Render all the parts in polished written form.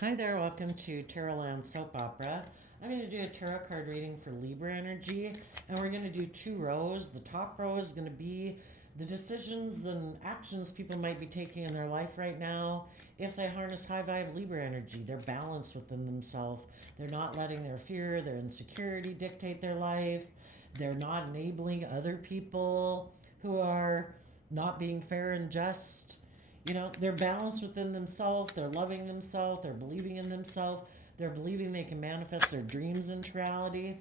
Hi there, welcome to Tarot Land Soap Opera. I'm going to do a tarot card reading for Libra energy, and we're going to do two rows. The top row is going to be the decisions and actions people might be taking in their life right now if they harness high vibe Libra energy. They're balanced within themselves. They're not letting their fear, their insecurity dictate their life. They're not enabling other people who are not being fair and just. They're balanced within themselves, they're loving themselves, they're believing in themselves, they're believing they can manifest their dreams into reality.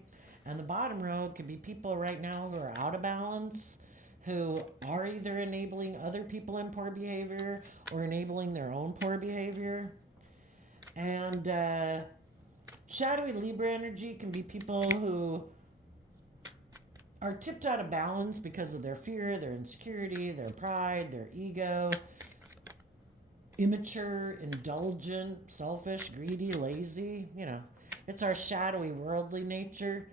And the bottom row could be people right now who are out of balance, who are either enabling other people in poor behavior or enabling their own poor behavior. And shadowy Libra energy can be people who are tipped out of balance because of their fear, their insecurity, their pride, their ego, immature, indulgent, selfish, greedy, lazy. It's our shadowy, worldly nature.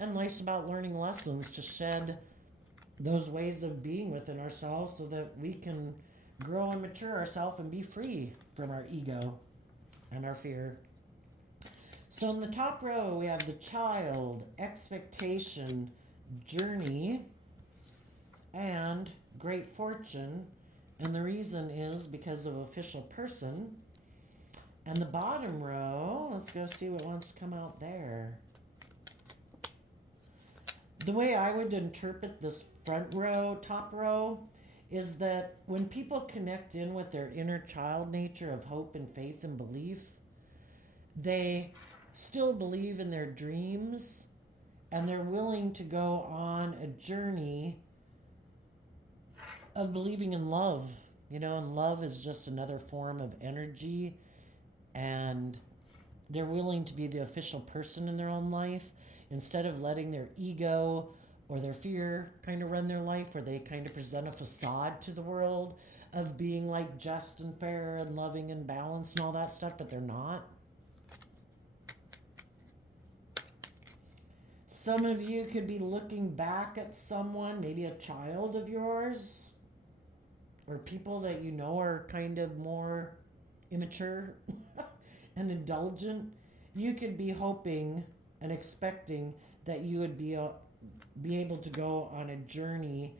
And life's about learning lessons to shed those ways of being within ourselves so that we can grow and mature ourselves and be free from our ego and our fear. So in the top row, we have the child, expectation, journey, and great fortune. And the reason is because of official person. And the bottom row, let's go see what wants to come out there. The way I would interpret this front row, top row, is that when people connect in with their inner child nature of hope and faith and belief, they still believe in their dreams and they're willing to go on a journey of believing in love. And love is just another form of energy, and they're willing to be the official person in their own life instead of letting their ego or their fear kind of run their life, where they kind of present a facade to the world of being like just and fair and loving and balanced and all that stuff, but they're not. Some of you could be looking back at someone, maybe a child of yours, or people that you know are kind of more immature and indulgent. You could be hoping and expecting that you would be able to go on a journey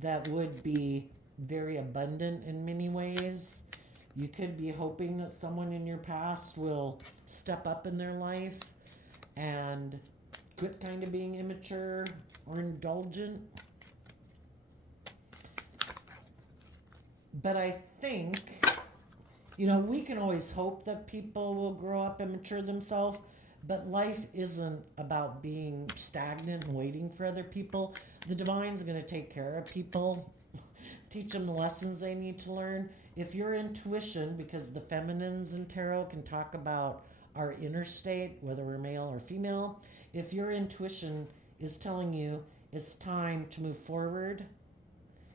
that would be very abundant in many ways. You could be hoping that someone in your past will step up in their life and quit kind of being immature or indulgent. But I think, we can always hope that people will grow up and mature themselves, but life isn't about being stagnant and waiting for other people. The divine's going to take care of people, teach them the lessons they need to learn. If your intuition, because the feminines in tarot can talk about our inner state, whether we're male or female, if your intuition is telling you it's time to move forward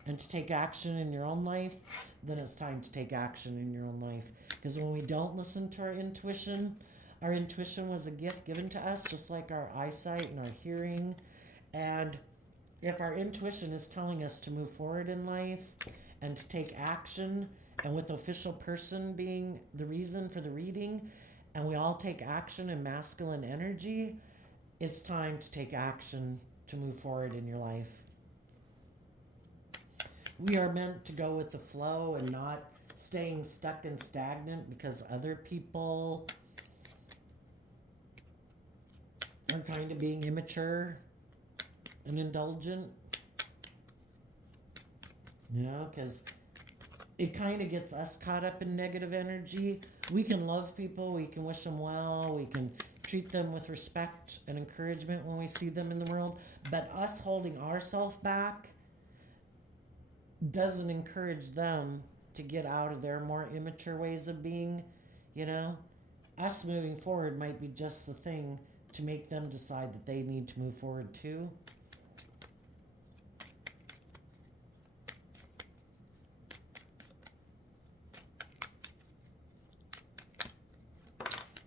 and to take action in your own life, then it's time to take action in your own life. Because when we don't listen to our intuition was a gift given to us, just like our eyesight and our hearing. And if our intuition is telling us to move forward in life and to take action, and with official person being the reason for the reading, and we all take action in masculine energy, it's time to take action to move forward in your life. We are meant to go with the flow and not staying stuck and stagnant because other people are kind of being immature and indulgent. Because it kind of gets us caught up in negative energy. We can love people, we can wish them well, we can treat them with respect and encouragement when we see them in the world, but us holding ourselves back doesn't encourage them to get out of their more immature ways of being. Us moving forward might be just the thing to make them decide that they need to move forward too.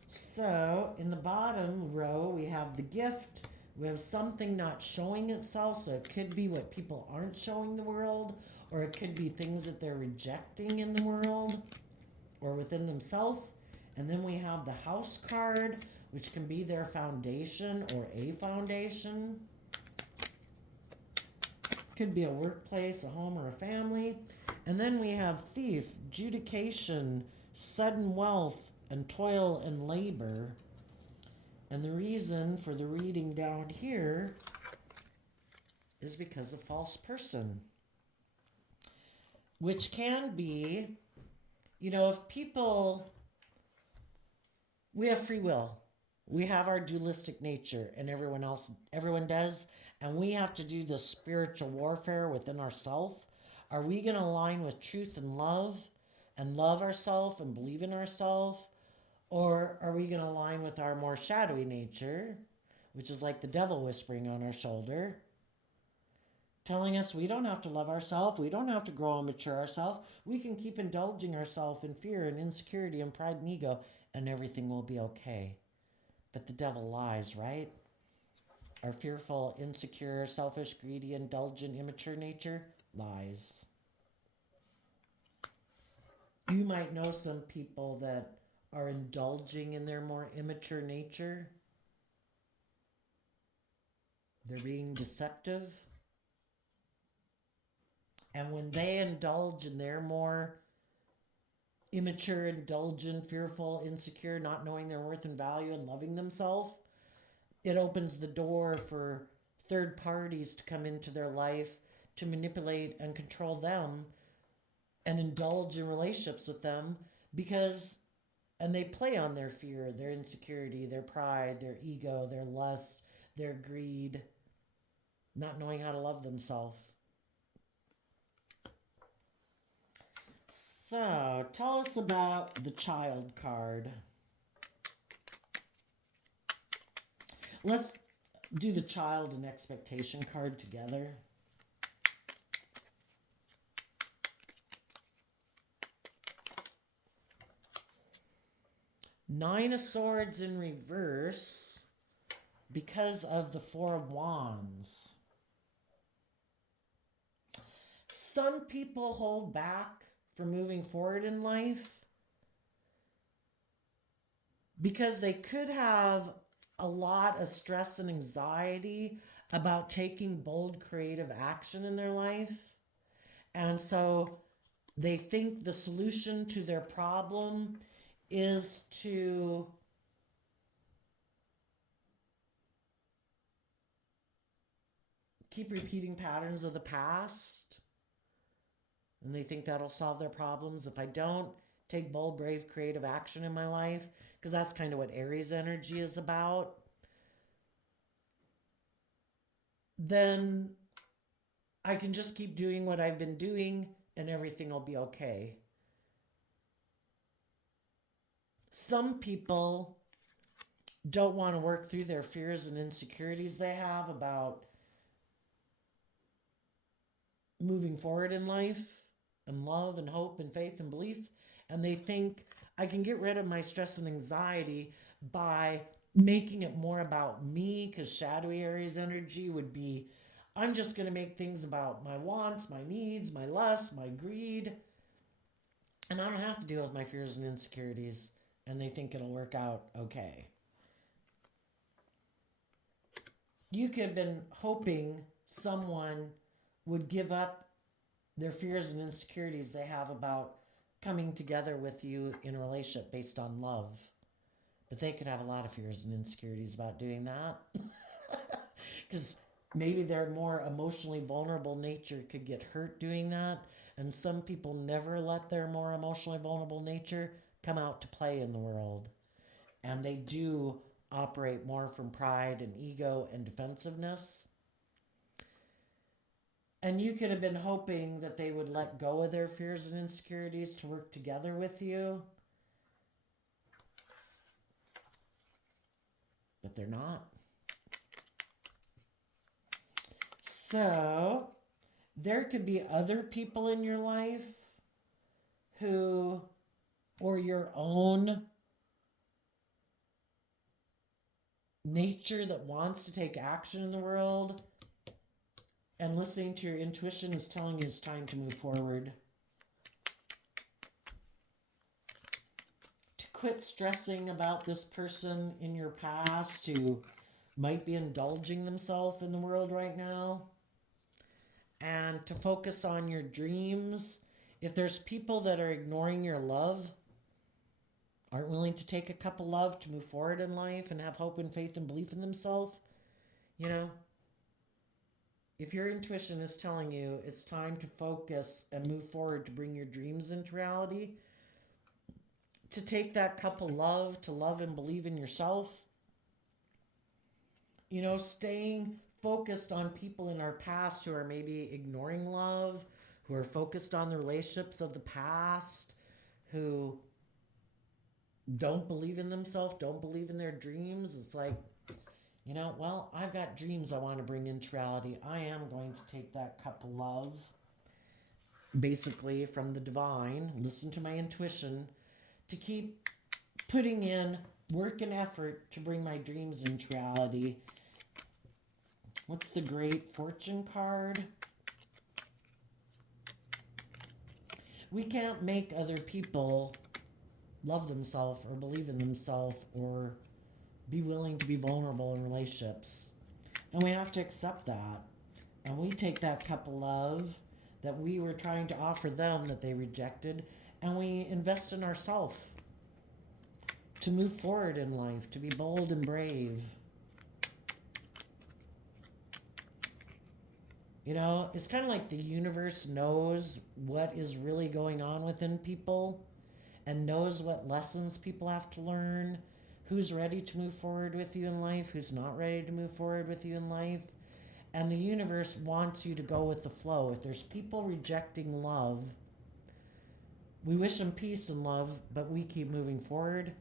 So in the bottom row, we have the gift. We have something not showing itself, so it could be what people aren't showing the world, or it could be things that they're rejecting in the world or within themselves. And then we have the House card, which can be their foundation or a foundation. Could be a workplace, a home, or a family. And then we have Thief, judication, sudden wealth, and toil and labor. And the reason for the reading down here is because of false person. Which can be, if people, we have free will. We have our dualistic nature, and everyone does. And we have to do the spiritual warfare within ourselves. Are we going to align with truth and love ourselves and believe in ourselves? Or are we going to align with our more shadowy nature, which is like the devil whispering on our shoulder, telling us we don't have to love ourselves, we don't have to grow and mature ourselves, we can keep indulging ourselves in fear and insecurity and pride and ego, and everything will be okay. But the devil lies, right? Our fearful, insecure, selfish, greedy, indulgent, immature nature lies. You might know some people that are indulging in their more immature nature. They're being deceptive. And when they indulge in their more immature, indulgent, fearful, insecure, not knowing their worth and value and loving themselves, it opens the door for third parties to come into their life to manipulate and control them and indulge in relationships with them and they play on their fear, their insecurity, their pride, their ego, their lust, their greed, not knowing how to love themselves. So, tell us about the Child card. Let's do the Child and Expectation card together. Nine of Swords in reverse because of the Four of Wands. Some people hold back from moving forward in life because they could have a lot of stress and anxiety about taking bold, creative action in their life. And so they think the solution to their problem is to keep repeating patterns of the past. And they think that'll solve their problems. If I don't take bold, brave, creative action in my life, because that's kind of what Aries energy is about, then I can just keep doing what I've been doing and everything will be okay. Some people don't want to work through their fears and insecurities they have about moving forward in life and love and hope and faith and belief. And they think I can get rid of my stress and anxiety by making it more about me, because shadowy Aries energy would be, I'm just going to make things about my wants, my needs, my lusts, my greed. And I don't have to deal with my fears and insecurities. And they think it'll work out okay. You could have been hoping someone would give up their fears and insecurities they have about coming together with you in a relationship based on love. But they could have a lot of fears and insecurities about doing that. Because maybe their more emotionally vulnerable nature could get hurt doing that. And some people never let their more emotionally vulnerable nature come out to play in the world. And they do operate more from pride and ego and defensiveness. And you could have been hoping that they would let go of their fears and insecurities to work together with you. But they're not. So, there could be other people in your life who, or your own nature that wants to take action in the world, and listening to your intuition is telling you it's time to move forward, to quit stressing about this person in your past who might be indulging themselves in the world right now, and to focus on your dreams. If there's people that are ignoring your love, aren't willing to take a cup of love to move forward in life and have hope and faith and belief in themselves, you know, if your intuition is telling you it's time to focus and move forward to bring your dreams into reality, to take that cup of love, to love and believe in yourself, you know, staying focused on people in our past who are maybe ignoring love, who are focused on the relationships of the past, who don't believe in themselves, don't believe in their dreams. It's like, you know, well, I've got dreams I want to bring into reality. I am going to take that cup of love, basically from the divine, listen to my intuition, to keep putting in work and effort to bring my dreams into reality. What's the Great Fortune card? We can't make other people love themselves or believe in themselves or be willing to be vulnerable in relationships. And we have to accept that. And we take that cup of love that we were trying to offer them that they rejected, and we invest in ourselves to move forward in life, to be bold and brave. You know, it's kind of like the universe knows what is really going on within people and knows what lessons people have to learn, who's ready to move forward with you in life, who's not ready to move forward with you in life. And the universe wants you to go with the flow. If there's people rejecting love, we wish them peace and love, but we keep moving forward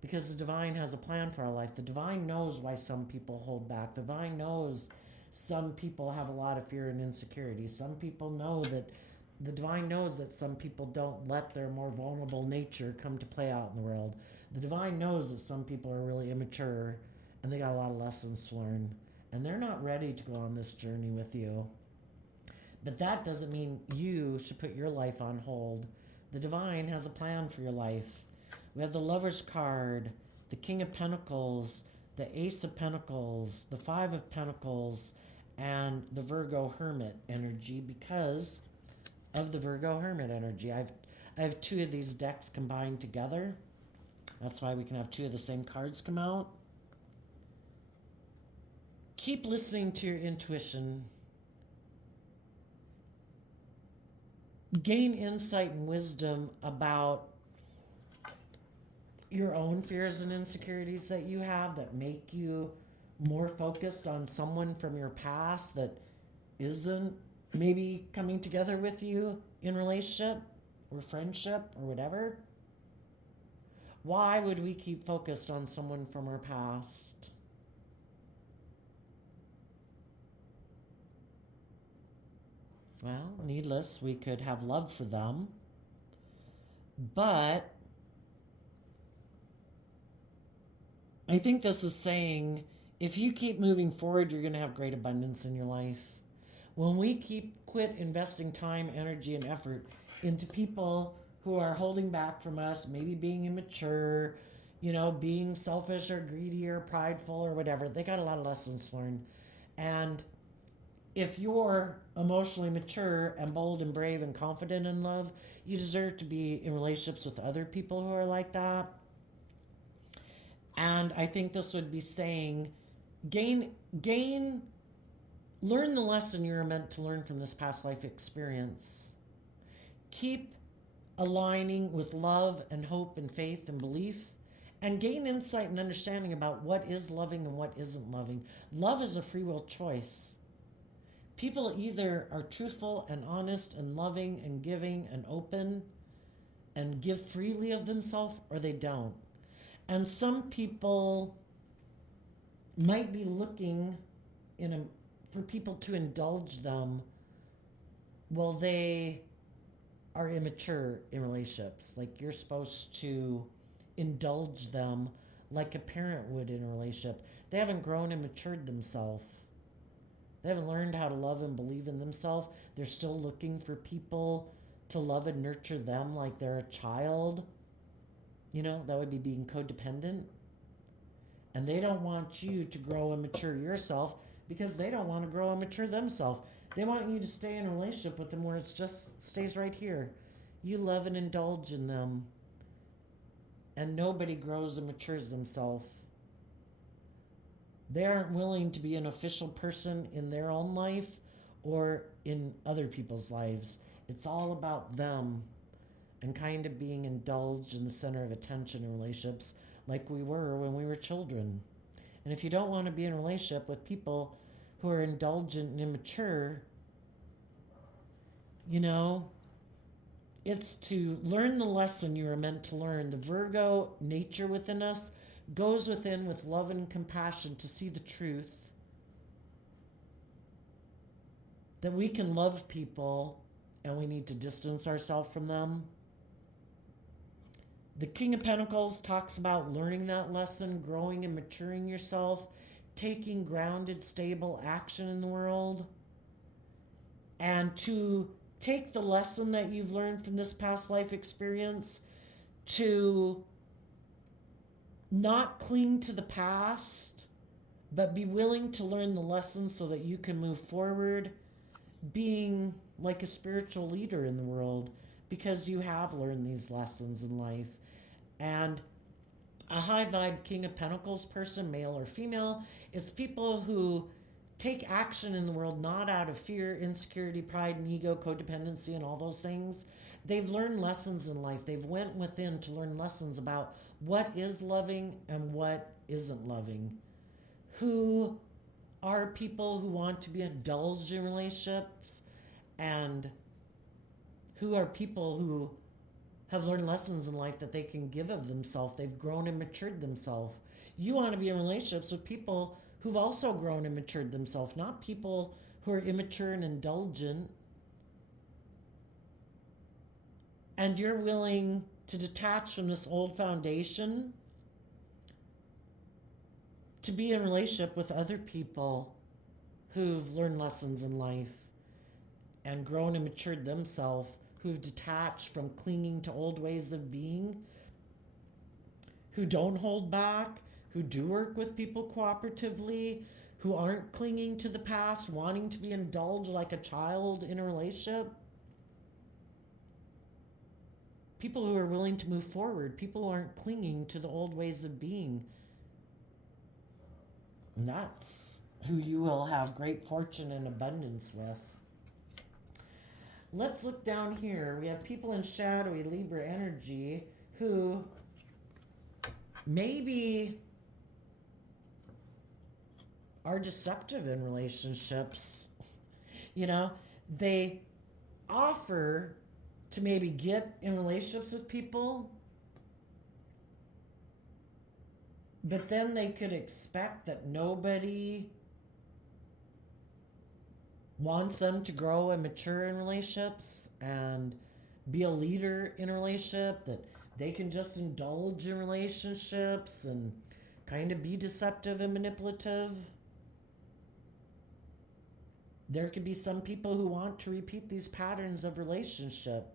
because the divine has a plan for our life. The divine knows why some people hold back. The divine knows some people have a lot of fear and insecurities. Some people know that the divine knows that some people don't let their more vulnerable nature come to play out in the world. The divine knows that some people are really immature and they got a lot of lessons to learn, and they're not ready to go on this journey with you. But that doesn't mean you should put your life on hold. The divine has a plan for your life. We have the Lover's card, the King of Pentacles, the Ace of Pentacles, the Five of Pentacles, and the Virgo Hermit energy because of the Virgo Hermit energy. I have two of these decks combined together. That's why we can have two of the same cards come out. Keep listening to your intuition. Gain insight and wisdom about your own fears and insecurities that you have that make you more focused on someone from your past that isn't maybe coming together with you in relationship or friendship or whatever. Why would we keep focused on someone from our past? Well, needless, we could have love for them, but I think this is saying if you keep moving forward, you're going to have great abundance in your life. When we quit investing time, energy, and effort into people who are holding back from us, maybe being immature, you know, being selfish or greedy or prideful or whatever, they got a lot of lessons to learn. And if you're emotionally mature and bold and brave and confident in love, you deserve to be in relationships with other people who are like that. And I think this would be saying, learn the lesson you're meant to learn from this past life experience. Keep aligning with love and hope and faith and belief, and gain insight and understanding about what is loving and what isn't loving. Love is a free will choice. People either are truthful and honest and loving and giving and open and give freely of themselves, or they don't. And some people might be looking for people to indulge them while they are immature in relationships. Like you're supposed to indulge them like a parent would in a relationship. They haven't grown and matured themselves. They haven't learned how to love and believe in themselves. They're still looking for people to love and nurture them like they're a child. That would be being codependent. And they don't want you to grow and mature yourself because they don't want to grow and mature themselves. They want you to stay in a relationship with them where it just stays right here. You love and indulge in them. And nobody grows and matures themselves. They aren't willing to be an official person in their own life or in other people's lives. It's all about them and kind of being indulged in the center of attention in relationships like we were when we were children. And if you don't want to be in a relationship with people who are indulgent and immature, it's to learn the lesson you are meant to learn. The Virgo nature within us goes within with love and compassion to see the truth. That we can love people and we need to distance ourselves from them. The King of Pentacles talks about learning that lesson, growing and maturing yourself, taking grounded, stable action in the world, and to take the lesson that you've learned from this past life experience to not cling to the past, but be willing to learn the lesson so that you can move forward, being like a spiritual leader in the world because you have learned these lessons in life. And a high vibe King of Pentacles person, male or female, is people who take action in the world not out of fear, insecurity, pride, and ego, codependency, and all those things. They've learned lessons in life. They've went within to learn lessons about what is loving and what isn't loving. Who are people who want to be indulged in relationships, and who are people who have learned lessons in life that they can give of themselves. They've grown and matured themselves. You want to be in relationships with people who've also grown and matured themselves, not people who are immature and indulgent. And you're willing to detach from this old foundation to be in a relationship with other people who've learned lessons in life and grown and matured themselves, who've detached from clinging to old ways of being, who don't hold back, who do work with people cooperatively, who aren't clinging to the past, wanting to be indulged like a child in a relationship. People who are willing to move forward, people who aren't clinging to the old ways of being. And that's who you will have great fortune and abundance with. Let's look down here. We have people in shadowy Libra energy who maybe are deceptive in relationships. They offer to maybe get in relationships with people, but then they could expect that nobody wants them to grow and mature in relationships and be a leader in a relationship, that they can just indulge in relationships and kind of be deceptive and manipulative. There could be some people who want to repeat these patterns of relationship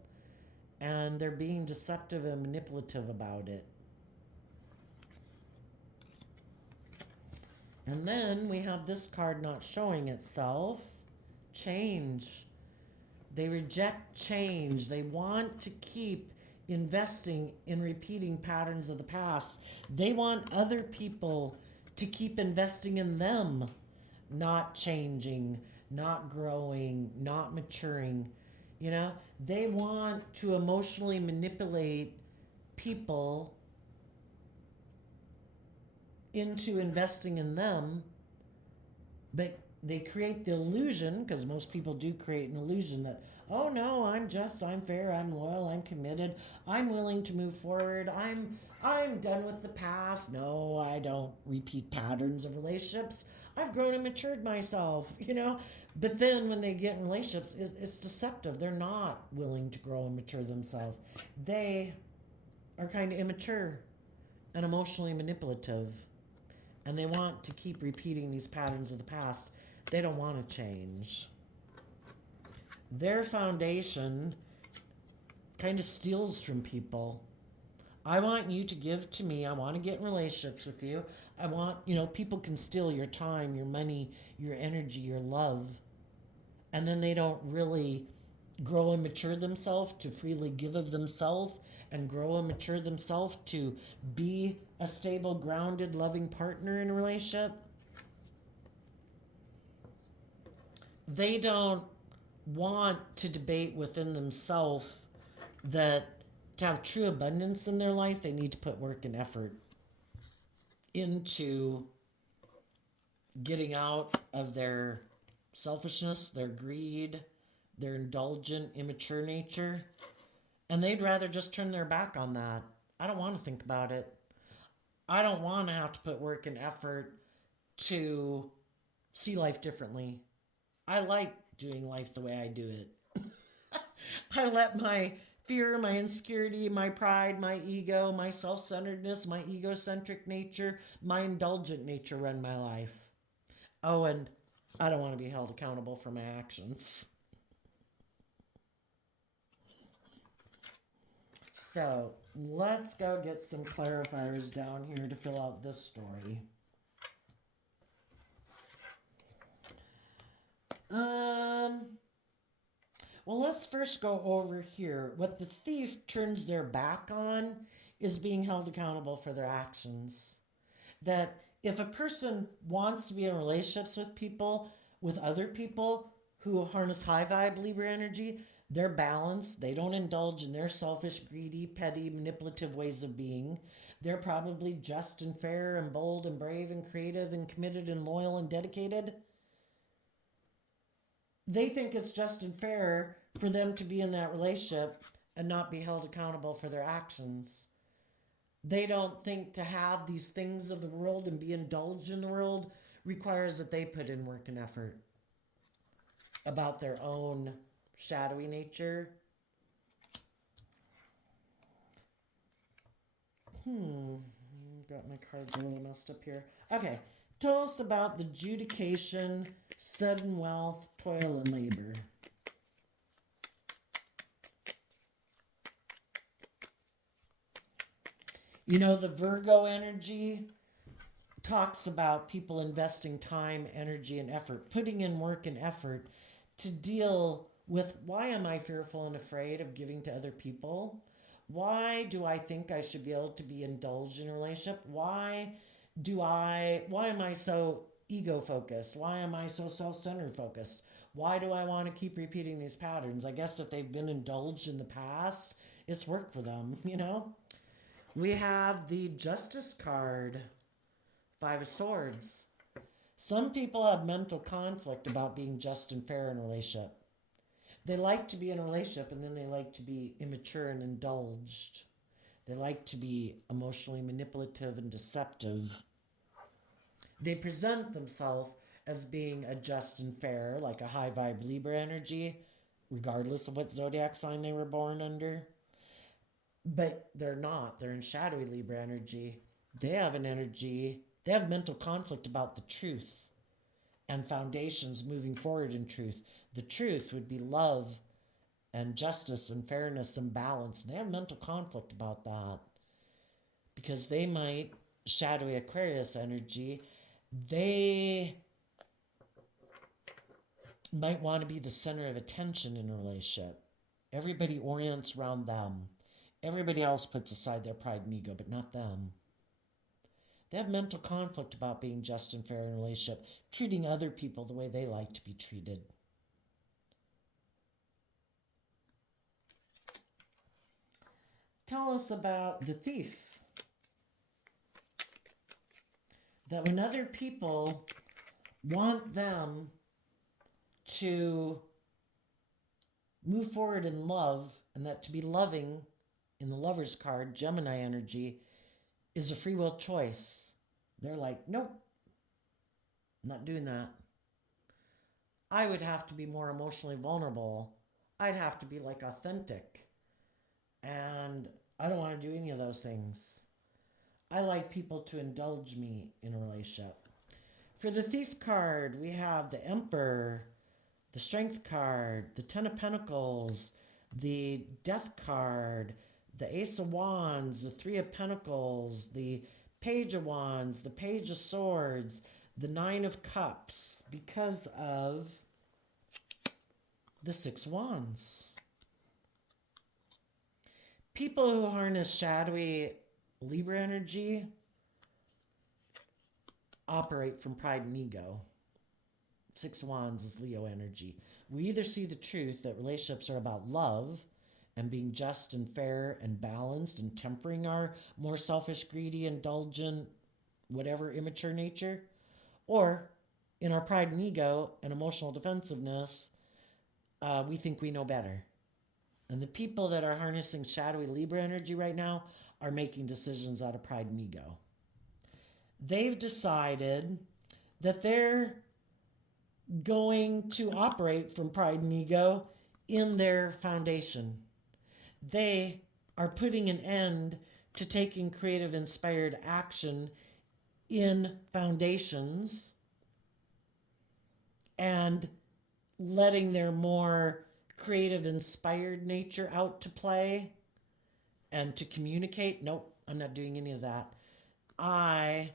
and they're being deceptive and manipulative about it. And then we have this card not showing itself. Change. They reject change. They want to keep investing in repeating patterns of the past. They want other people to keep investing in them, not changing, not growing, not maturing. They want to emotionally manipulate people into investing in them, but they create the illusion, because most people do create an illusion that, oh no, I'm fair, I'm loyal, I'm committed, I'm willing to move forward, I'm done with the past. No, I don't repeat patterns of relationships. I've grown and matured myself, But then when they get in relationships, it's deceptive. They're not willing to grow and mature themselves. They are kind of immature and emotionally manipulative. And they want to keep repeating these patterns of the past. They don't want to change. Their foundation kind of steals from people. I want you to give to me. I want to get in relationships with you. I want, people can steal your time, your money, your energy, your love. And then they don't really grow and mature themselves to freely give of themselves and grow and mature themselves to be a stable, grounded, loving partner in a relationship. They don't want to debate within themselves that to have true abundance in their life, they need to put work and effort into getting out of their selfishness, their greed, their indulgent, immature nature. And they'd rather just turn their back on that. I don't want to think about it. I don't want to have to put work and effort to see life differently. I like doing life the way I do it. I let my fear, my insecurity, my pride, my ego, my self centeredness, my egocentric nature, my indulgent nature run my life. Oh, and I don't want to be held accountable for my actions. So let's go get some clarifiers down here to fill out this story. Well, let's first go over here. What the thief turns their back on is being held accountable for their actions. That if a person wants to be in relationships with people, with other people who harness high vibe Libra energy, they're balanced. They don't indulge in their selfish, greedy, petty, manipulative ways of being. They're probably just and fair and bold and brave and creative and committed and loyal and dedicated. They think it's just and fair for them to be in that relationship and not be held accountable for their actions. They don't think to have these things of the world and be indulged in the world requires that they put in work and effort about their own shadowy nature. Got my cards a little messed up here. Okay, tell us about the judication, sudden wealth, toil, and labor. The Virgo energy talks about people investing time, energy, and effort, putting in work and effort to deal with why am I fearful and afraid of giving to other people? Why do I think I should be able to be indulged in a relationship? Why am I so ego focused? Why am I so self-centered focused? Why do I want to keep repeating these patterns? I guess if they've been indulged in the past, it's worked for them, We have the Justice card, Five of Swords. Some people have mental conflict about being just and fair in a relationship. They like to be in a relationship and then they like to be immature and indulged. They like to be emotionally manipulative and deceptive. They present themselves as being a just and fair, like a high vibe Libra energy, regardless of what zodiac sign they were born under. But they're not. They're in shadowy Libra energy. They have mental conflict about the truth and foundations moving forward in truth. The truth would be love and justice and fairness and balance. And they have mental conflict about that because they might, shadowy Aquarius energy, they might want to be the center of attention in a relationship. Everybody orients around them. Everybody else puts aside their pride and ego, but not them. They have mental conflict about being just and fair in a relationship, treating other people the way they like to be treated. Tell us about the thief. That when other people want them to move forward in love, and that to be loving, in the Lover's card, Gemini energy, is a free will choice. They're like, nope, not doing that. I would have to be more emotionally vulnerable. I'd have to be like authentic. And I don't want to do any of those things. I like people to indulge me in a relationship. For the Thief card, we have the Emperor, the Strength card, the Ten of Pentacles, the Death card, the Ace of Wands, the Three of Pentacles, the Page of Wands, the Page of Swords, the Nine of Cups, because of the Six of Wands. People who harness shadowy Libra energy operate from pride and ego. Six of Wands is Leo energy. We either see the truth that relationships are about love and being just and fair and balanced and tempering our more selfish, greedy, indulgent, whatever immature nature, or in our pride and ego and emotional defensiveness, we think we know better. And the people that are harnessing shadowy Libra energy right now are making decisions out of pride and ego. They've decided that they're going to operate from pride and ego in their foundation. They are putting an end to taking creative, inspired action in foundations and letting their more creative, inspired nature out to play and to communicate. Nope, I'm not doing any of that. I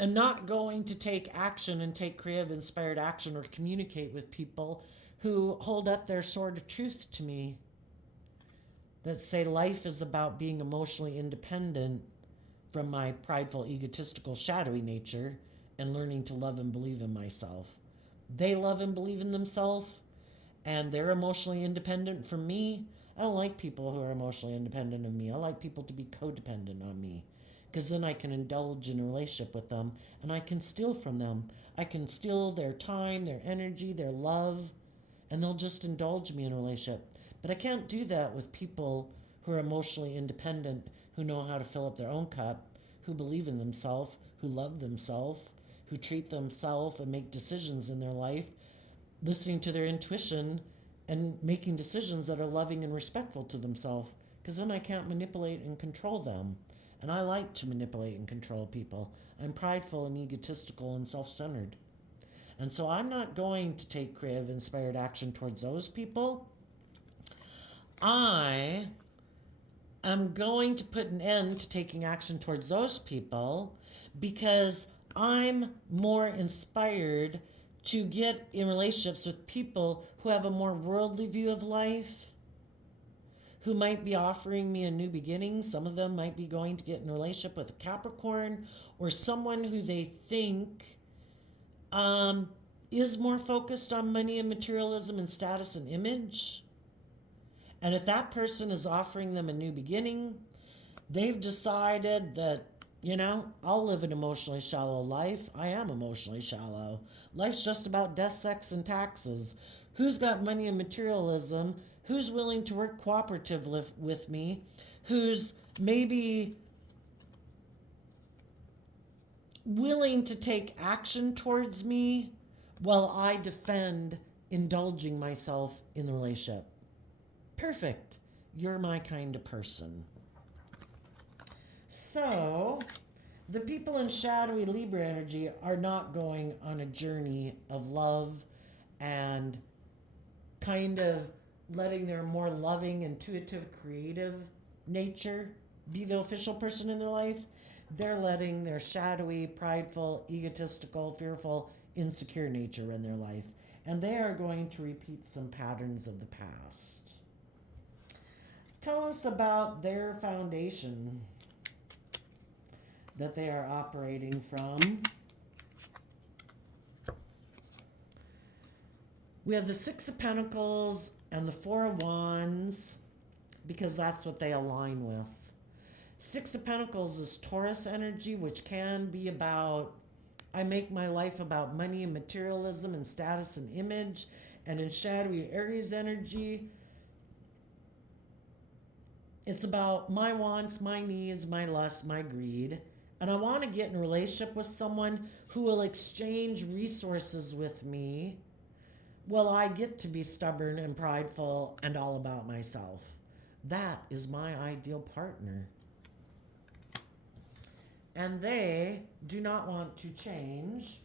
am not going to take action and take creative, inspired action or communicate with people who hold up their sword of truth to me, that say life is about being emotionally independent from my prideful, egotistical, shadowy nature and learning to love and believe in myself. They love and believe in themselves and they're emotionally independent from me. I don't like people who are emotionally independent of me. I like people to be codependent on me, because then I can indulge in a relationship with them and I can steal from them. I can steal their time, their energy, their love, and they'll just indulge me in a relationship. But I can't do that with people who are emotionally independent, who know how to fill up their own cup, who believe in themselves, who love themselves, who treat themselves and make decisions in their life, listening to their intuition and making decisions that are loving and respectful to themselves, because then I can't manipulate and control them. And I like to manipulate and control people. I'm prideful and egotistical and self-centered. And so I'm not going to take creative, inspired action towards those people. I am going to put an end to taking action towards those people because I'm more inspired to get in relationships with people who have a more worldly view of life, who might be offering me a new beginning. Some of them might be going to get in a relationship with a Capricorn or someone who they think is more focused on money and materialism and status and image. And if that person is offering them a new beginning, they've decided that, I'll live an emotionally shallow life. I am emotionally shallow. Life's just about death, sex, and taxes. Who's got money and materialism? Who's willing to work cooperatively with me? Who's maybe willing to take action towards me while I defend indulging myself in the relationship? Perfect. You're my kind of person. So, the people in shadowy Libra energy are not going on a journey of love and kind of letting their more loving, intuitive, creative nature be the official person in their life. They're letting their shadowy, prideful, egotistical, fearful, insecure nature run their life. And they are going to repeat some patterns of the past. Tell us about their foundation that they are operating from. We have the Six of Pentacles and the Four of Wands, because that's what they align with. Six of Pentacles is Taurus energy, which can be about, I make my life about money and materialism and status and image. And in shadowy Aries energy, it's about my wants, my needs, my lust, my greed. And I want to get in a relationship with someone who will exchange resources with me while I get to be stubborn and prideful and all about myself. That is my ideal partner. And they do not want to change.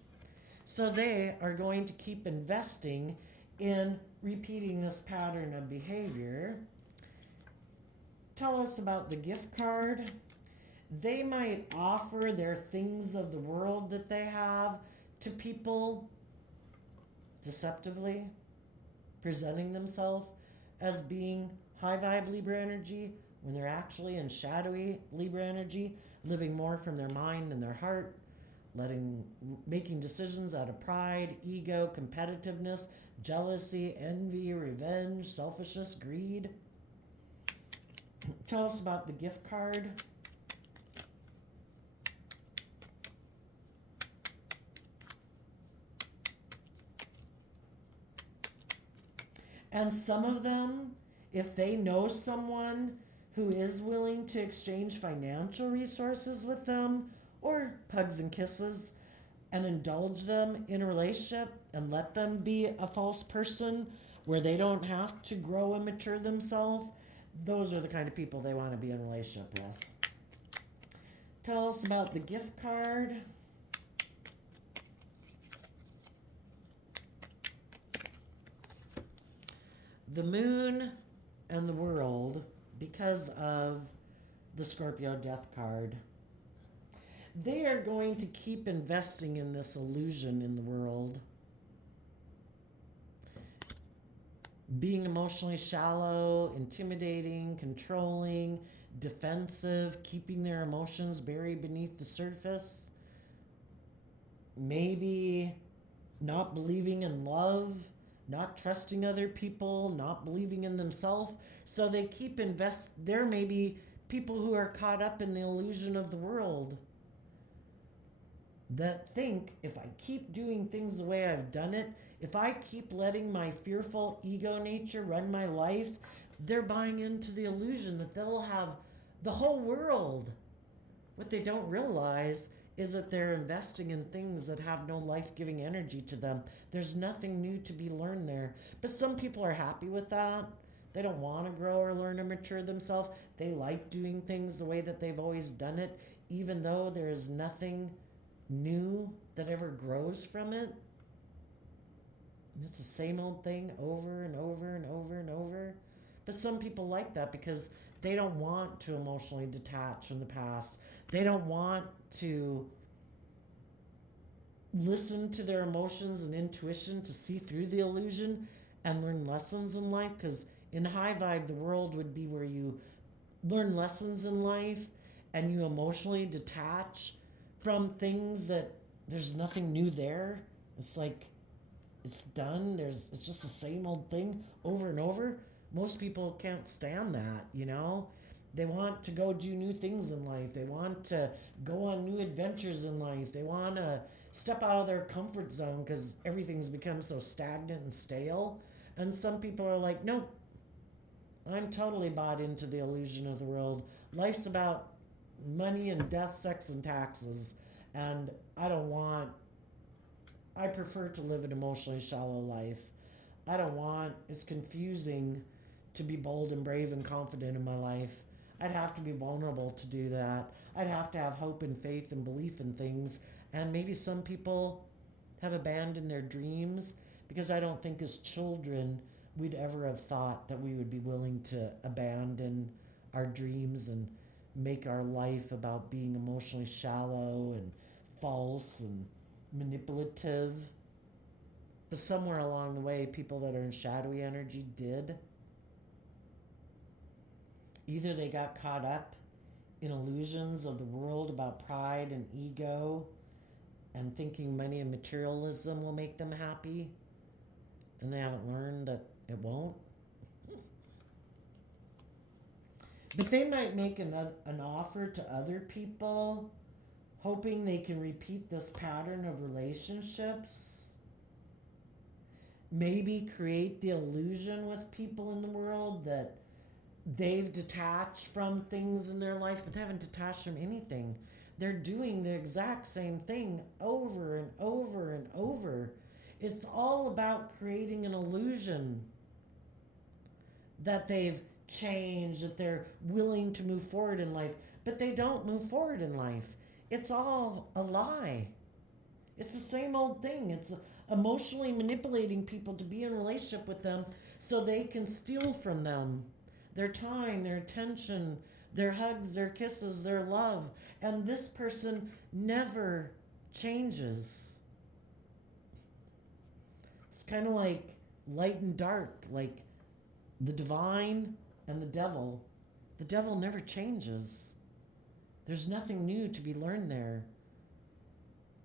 So they are going to keep investing in repeating this pattern of behavior. tell us about the gift card. They might offer their things of the world that they have to people deceptively, presenting themselves as being high vibe Libra energy when they're actually in shadowy Libra energy, living more from their mind and their heart, making decisions out of pride, ego, competitiveness, jealousy, envy, revenge, selfishness, greed. Tell us about the gift card. And some of them, if they know someone who is willing to exchange financial resources with them, or hugs and kisses, and indulge them in a relationship and let them be a false person where they don't have to grow and mature themselves, those are the kind of people they want to be in a relationship with. Tell us about the gift card. The moon and the world, because of the Scorpio death card, they are going to keep investing in this illusion in the world. Being emotionally shallow, intimidating, controlling, defensive, keeping their emotions buried beneath the surface. Maybe not believing in love, not trusting other people, not believing in themselves. So they keep there may be people who are caught up in the illusion of the world that think if I keep doing things the way I've done it, if I keep letting my fearful ego nature run my life, they're buying into the illusion that they'll have the whole world. What they don't realize is that they're investing in things that have no life-giving energy to them. There's nothing new to be learned there. But some people are happy with that. They don't want to grow or learn or mature themselves. They like doing things the way that they've always done it, even though there is nothing new that ever grows from it. It's the same old thing over and over and over and over. But some people like that because they don't want to emotionally detach from the past. They don't want to listen to their emotions and intuition to see through the illusion and learn lessons in life. Because in high vibe, the world would be where you learn lessons in life and you emotionally detach from things that there's nothing new there. It's like it's done. It's just the same old thing over and over. Most people can't stand that, you know? They want to go do new things in life. They want to go on new adventures in life. They want to step out of their comfort zone because everything's become so stagnant and stale. And some people are like, nope, I'm totally bought into the illusion of the world. Life's about money and death, sex, and taxes. And I prefer to live an emotionally shallow life. It's confusing to be bold and brave and confident in my life. I'd have to be vulnerable to do that. I'd have to have hope and faith and belief in things. And maybe some people have abandoned their dreams because I don't think as children we'd ever have thought that we would be willing to abandon our dreams and make our life about being emotionally shallow and false and manipulative. But somewhere along the way, people that are in shadowy energy did. Either they got caught up in illusions of the world about pride and ego and thinking money and materialism will make them happy, and they haven't learned that it won't. But they might make an offer to other people, hoping they can repeat this pattern of relationships. Maybe create the illusion with people in the world that they've detached from things in their life, but they haven't detached from anything. They're doing the exact same thing over and over and over. It's all about creating an illusion that they've changed, that they're willing to move forward in life, but they don't move forward in life. It's all a lie. It's the same old thing. It's emotionally manipulating people to be in a relationship with them so they can steal from them. their time, their attention, their hugs, their kisses, their love. And this person never changes. It's kind of like light and dark, like the divine and the devil. The devil never changes. There's nothing new to be learned there.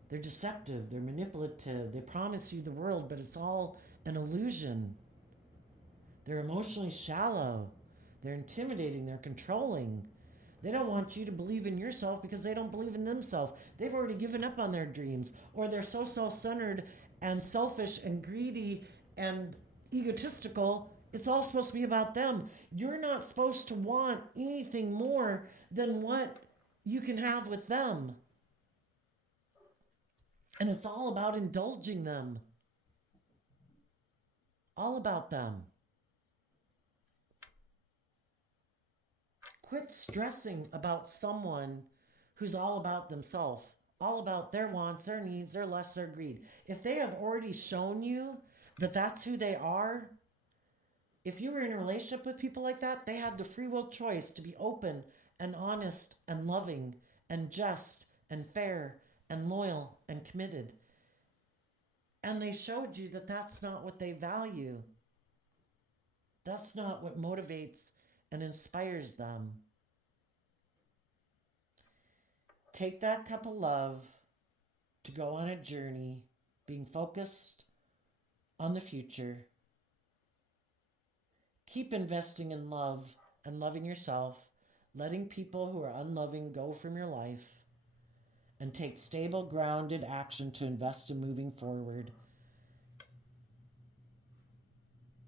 They're deceptive, they're manipulative, they promise you the world, but it's all an illusion. They're emotionally shallow, they're intimidating, they're controlling. They don't want you to believe in yourself because they don't believe in themselves. They've already given up on their dreams, or they're so self-centered and selfish and greedy and egotistical. It's all supposed to be about them. You're not supposed to want anything more than what you can have with them. And it's all about indulging them. All about them. Quit stressing about someone who's all about themselves, all about their wants, their needs, their lusts, their greed. If they have already shown you that that's who they are, if you were in a relationship with people like that, they had the free will choice to be open and honest and loving and just and fair and loyal and committed. And they showed you that that's not what they value. That's not what motivates and inspires them. Take that cup of love to go on a journey, being focused on the future. Keep investing in love and loving yourself, letting people who are unloving go from your life, and take stable, grounded action to invest in moving forward.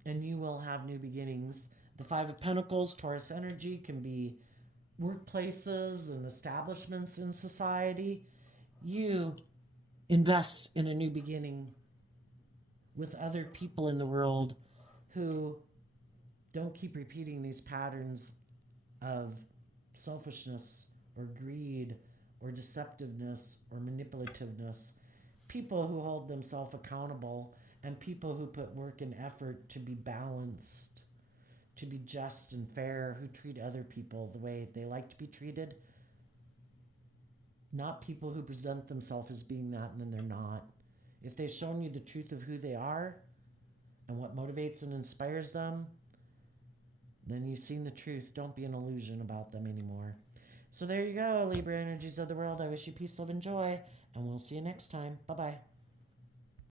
And you will have new beginnings. The Five of Pentacles, Taurus energy, can be workplaces and establishments in society. You invest in a new beginning with other people in the world who don't keep repeating these patterns of selfishness or greed or deceptiveness or manipulativeness. People who hold themselves accountable and people who put work and effort to be balanced, to be just and fair, who treat other people the way they like to be treated. Not people who present themselves as being that and then they're not. If they've shown you the truth of who they are and what motivates and inspires them, then you've seen the truth. Don't be an illusion about them anymore. So there you go, Libra energies of the world. I wish you peace, love, and joy, and we'll see you next time. Bye-bye.